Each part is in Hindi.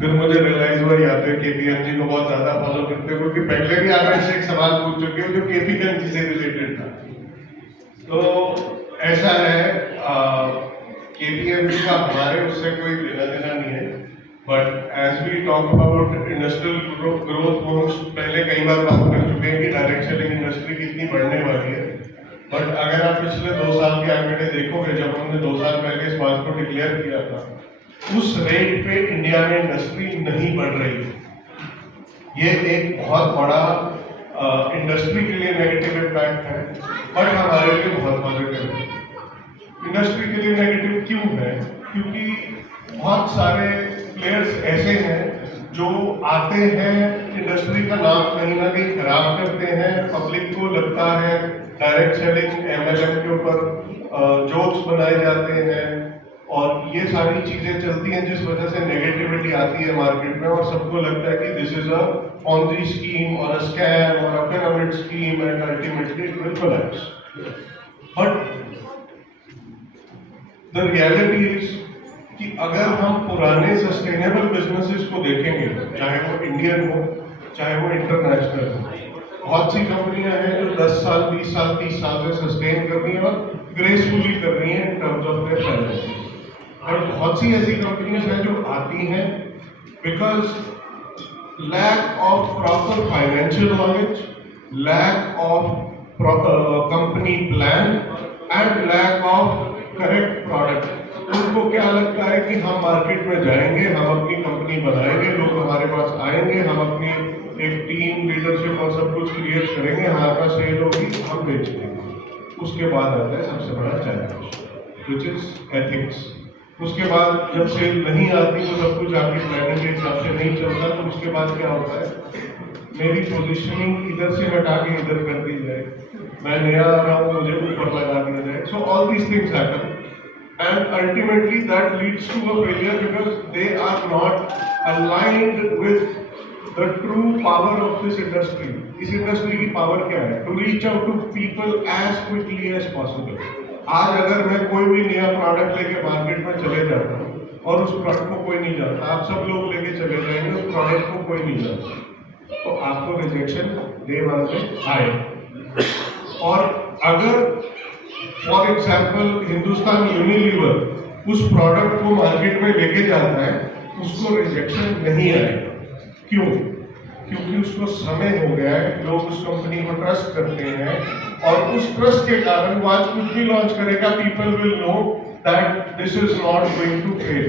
फिर मुझे रियलाइज हुआ या तो केपीएमजी को बहुत ज्यादा फॉलो करते हो, क्योंकि पहले भी आप ऐसे एक सवाल पूछ चुके हो जो केपीएमजी से रिलेटेड था। तो ऐसा है, केपीएमजी का हमारे उससे कोई लेना देना नहीं है, but as we talk about industrial growth, पहले कई बार बात कर चुके हैं कि डायरेक्ट सेलिंग इंडस्ट्री कितनी बढ़ने वाली है। बट अगर आप पिछले 2 साल के आंकड़े देखोगे, जब हमने 2 साल पहले इस बात को डिक्लेयर किया था, उस रेट पे इंडिया में इंडस्ट्री नहीं बढ़ रही है। ये एक बहुत बड़ा इंडस्ट्री के लिए नेगेटिव इम्पैक्ट है, बट हमारे लिए बहुत पॉजिटिव है। इंडस्ट्री के लिए नेगेटिव क्यों है? क्योंकि बहुत सारे प्लेयर्स ऐसे हैं जो आते हैं, इंडस्ट्री का नाम कहीं ना कहीं खराब करते हैं, पब्लिक को लगता है डायरेक्ट सेलिंग एमएलएम के ऊपर जोक्स बनाए जाते हैं, और ये सारी चीजें चलती हैं जिस वजह से नेगेटिविटी आती है मार्केट में, और सबको लगता है कि this is a Ponzi scheme और अ स्कैम और a pyramid scheme and ultimately it will collapse. But the reality is कि अगर हम पुराने सस्टेनेबल बिजनेसेस को देखेंगे, चाहे वो इंडियन हो चाहे वो इंटरनेशनल हो, बहुत सी कंपनियां हैं जो 10 साल 20 साल 30 साल से सस्टेन कर रही हैं और ग्रेसफुली कर रही हैं in terms of their finances. और बहुत सी ऐसी कंपनीज हैं जो आती हैं because lack of proper financial knowledge, lack of company plan and lack of correct product. उनको क्या लगता है कि हम मार्केट में जाएंगे, हम अपनी कंपनी बनाएंगे, लोग हमारे पास आएंगे, हम अपनी एक टीम लीडरशिप और सब कुछ क्रिएट करेंगे, हमारे पास सेल होगी, हम बेच देंगे। उसके बाद आता है सबसे बड़ा चैलेंज, विच इज एथिक्स। उसके बाद जब सेल नहीं आती तो सब कुछ आपकी प्लानिंग के हिसाब से नहीं चलता, तो उसके बाद क्या होता है, मेरी पोजीशनिंग इधर से हटा के इधर कर दी जाए, मैं नया आ रहा हूँ मुझे ऊपर लगा दिया जाए। So all these things happen and ultimately that leads to a failure because they are not aligned with the true power of this industry. इस इंडस्ट्री की पावर क्या है? To reach out to people as quickly as possible. आज अगर मैं कोई भी नया प्रोडक्ट लेके मार्केट में चले जाता हूँ और उस प्रोडक्ट को कोई नहीं जानता, आप सब लोग लेके चले जाएंगे, उस प्रोडक्ट को कोई नहीं जानता, तो आपको रिजेक्शन डे 1 पे आएगा। और अगर फॉर एग्जाम्पल हिंदुस्तान यूनिलीवर उस प्रोडक्ट को मार्केट में लेके जाता है, उसको रिजेक्शन नहीं आएगा। क्यों? क्योंकि उसको समय हो गया है, लोग उस कंपनी को ट्रस्ट करते हैं, और उस ट्रस्ट के कारण वो आज कुछ भी लॉन्च करेगा, people will know that this is not going to fail.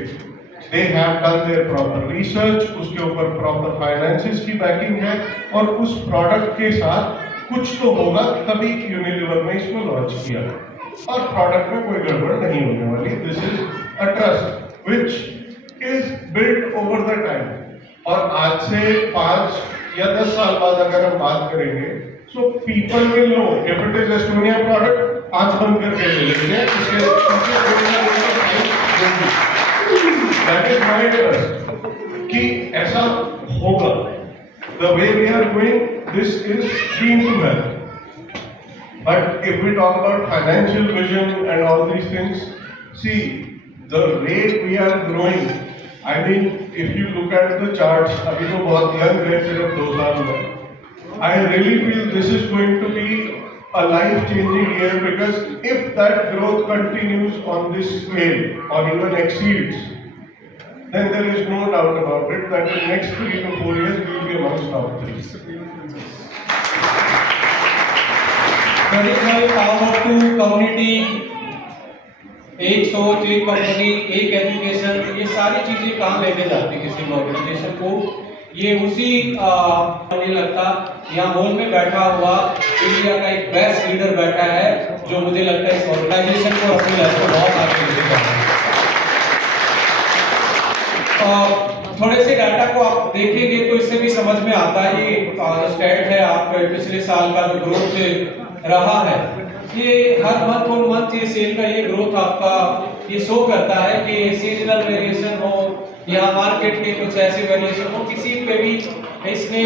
They have done their proper research, उसके ऊपर प्रॉपर फाइनेंसेस की बैकिंग है, और उस प्रोडक्ट के साथ कुछ तो होगा, तभी यूनिलीवर ने इसको लॉन्च किया, और प्रोडक्ट में कोई गड़बड़ नहीं होने वाली। This is a trust which is built over the time. और आज से 5 या 10 साल बाद अगर हम बात करेंगे, so people will know if it is Estonia product, आंख बंद करके ले लेंगे, दैट इज माय ट्रस्ट कि ऐसा होगा। The way we are going, this is seen to happen. But if we talk about financial vision and all these things, see, the rate we are growing, I mean, if you look at the charts, अभी तो बहुत young है, सिर्फ 2 साल में, I really feel this is going to be a life-changing year, because if that growth continues on this scale or even exceeds, then there is no doubt about it that in the next 3 to 4 years we will be amongst top 3. Traditional power to community, एक सोच, एक कंपनी, एक एजुकेशन, ये सारी चीजें कहाँ लेके जाती किसी ऑर्गेनाइजेशन को? ये उसी मुझे लगता यहाँ हॉल में बैठा हुआ इंडिया का एक बेस्ट लीडर बैठा है, जो मुझे लगता है इस ऑर्गेनाइजेशन को अपनी लाइफ में बहुत आगे लेके जा रहा है। थोड़े से डाटा को आप देखेंगे तो इससे भी समझ में आता है, ये स्टैट है आपका पिछले साल का जो ग्रोथ रहा है, ये हर मंथ और मंथ ये सेल का ये ग्रोथ आपका ये शो करता है कि सीजनल वेरिएशन हो या मार्केट के कुछ ऐसे वेरिएशन हो, किसी पे भी इसमें